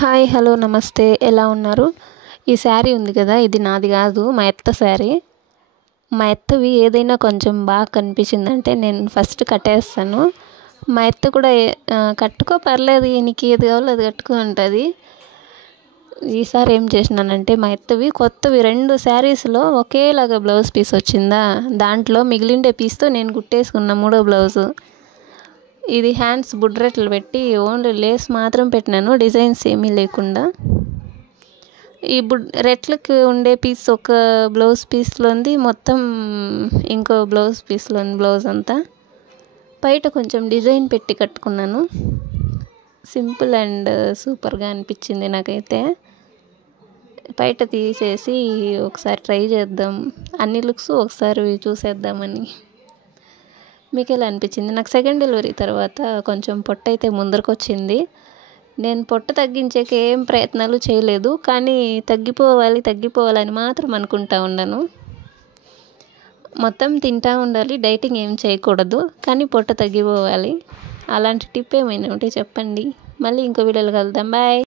Hi hello నమస్తే ఎలా ఉన్నారు? ఈ శారీ ఉంది కదా, ఇది నాది కాదు, మా అత్త శారీ. మా అత్తవి ఏదైనా కొంచెం బాగా కనిపించిందంటే నేను ఫస్ట్ కట్టేస్తాను. మా అత్త కూడా కట్టుకో పర్లేదు, నీకు ఏది కావాలో అది కట్టుకో ఉంటుంది. ఈసారి ఏం చేసినానంటే మా అత్తవి కొత్తవి 2 శారీస్లో ఒకేలాగా బ్లౌజ్ పీస్ వచ్చిందా, దాంట్లో మిగిలిండే పీస్తో నేను కుట్టేసుకున్న 3వ బ్లౌజు. ఇది హ్యాండ్స్ బుడ్రెట్లు పెట్టి ఓన్లీ లేస్ మాత్రం పెట్టినాను, డిజైన్స్ ఏమీ లేకుండా. ఈ రెట్లకి ఉండే పీస్ ఒక బ్లౌజ్ పీస్లోంది, మొత్తం ఇంకో బ్లౌజ్ పీస్లోని బ్లౌజ్ అంతా బయట కొంచెం డిజైన్ పెట్టి కట్టుకున్నాను. సింపుల్ అండ్ సూపర్గా అనిపించింది నాకైతే. బయట తీసేసి ఒకసారి ట్రై చేద్దాం, అన్ని లుక్స్ ఒకసారి చూసేద్దామని. మీకు ఎలా అనిపించింది? నాకు సెకండ్ డెలివరీ తర్వాత కొంచెం పొట్ట అయితే ముందరకు వచ్చింది. నేను పొట్ట తగ్గించేకి ఏం ప్రయత్నాలు చేయలేదు, కానీ తగ్గిపోవాలని మాత్రం అనుకుంటా ఉన్నాను. మొత్తం తింటా ఉండాలి, డైటింగ్ ఏం చేయకూడదు, కానీ పొట్ట తగ్గిపోవాలి. అలాంటి టిప్ ఏమైనా ఉంటే చెప్పండి. మళ్ళీ ఇంకో వీడియోలో కలుద్దాం. బాయ్.